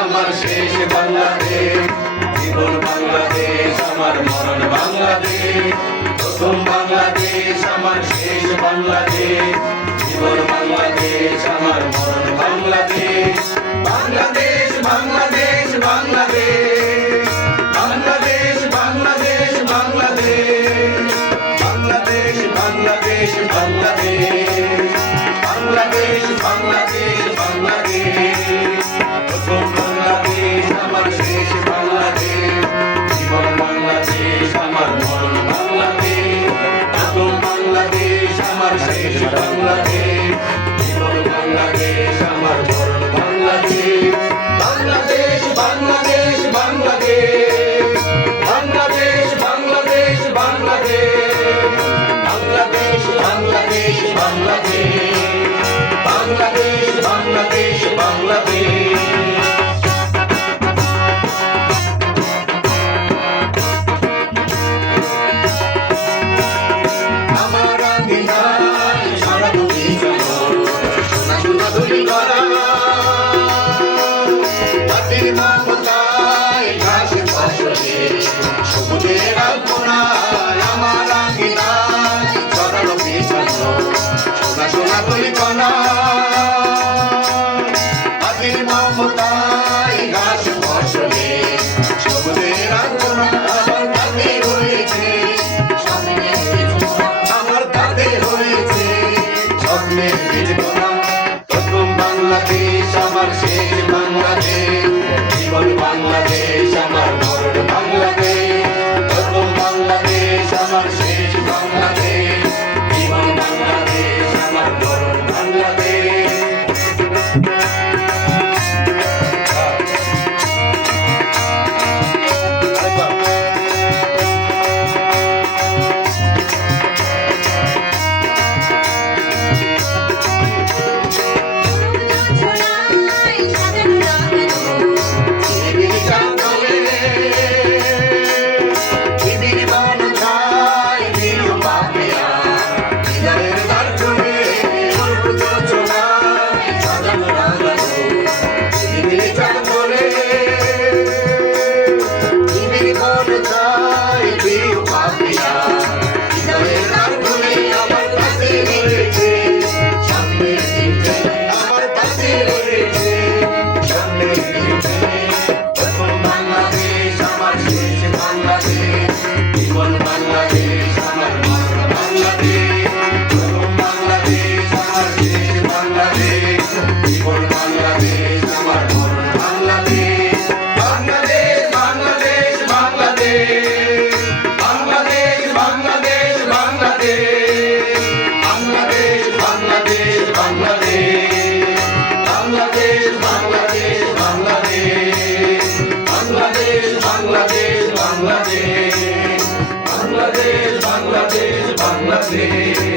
আমার শেষ বাংলাদেশ, জীবন বাংলাদেশ আমার মরণ বাংলাদেশ, প্রথম বাংলাদেশ আমার শেষ বাংলাদেশ, জীবন বাংলাদেশ আমার মরণ বাংলাদেশ। বাংলাদেশ বাংলাদেশ বাংলাদেশ, বাংলাদেশ বাংলাদেশ বাংলাদেশ, বাংলাদেশ বাংলাদেশ বাংলাদেশ, বাংলাদেশ বাংলাদেশ বাংলাদেশ, প্রথম বাংলাদেশ আমার শেষ বাংলাদেশ, জীবন বাংলাদেশ আমার মরণ বাংলাদেশ, প্রথম বাংলাদেশ আমার শেষ বাংলাদেশ, জীবন বাংলাদেশ আমার মরণ বাংলাদেশ। বাংলাদেশ বাংলাদেশ বাংলাদেশ, বাংলাদেশ বাংলাদেশ বাংলাদেশ, বাংলাদেশ বাংলাদেশ বাংলাদেশ, বাংলাদেশ বাংলাদেশ বাংলাদেশ। আমার আঙ্গিনায় সারা দুই জনম সোনা সোনা ধুলি করা, জাতির মমতায় ঘাসে ফসলে সবুজের আলপনায়। আমার আঙ্গিনায় ছড়ানো বিছানো সোনা সোনা ধুলি করা, জাতির মমতায় ঘাসে ফসলে সবুজের আলপনা। আমার তাতে হয়েছে আমার তাতে হয়েছে স্বপ্নের বীজগোনা। প্রথম বাংলাদেশ আমার শেষ বাংলাদেশ, জীবন বাংলাদেশ আমার মরণ বাংলাদেশ, প্রথম বাংলাদেশ আমার শেষ বাংলাদেশ, জীবন বাংলাদেশ আমার মরণ বাংলাদেশ। Bangladesh, Bangladesh, Bangladesh.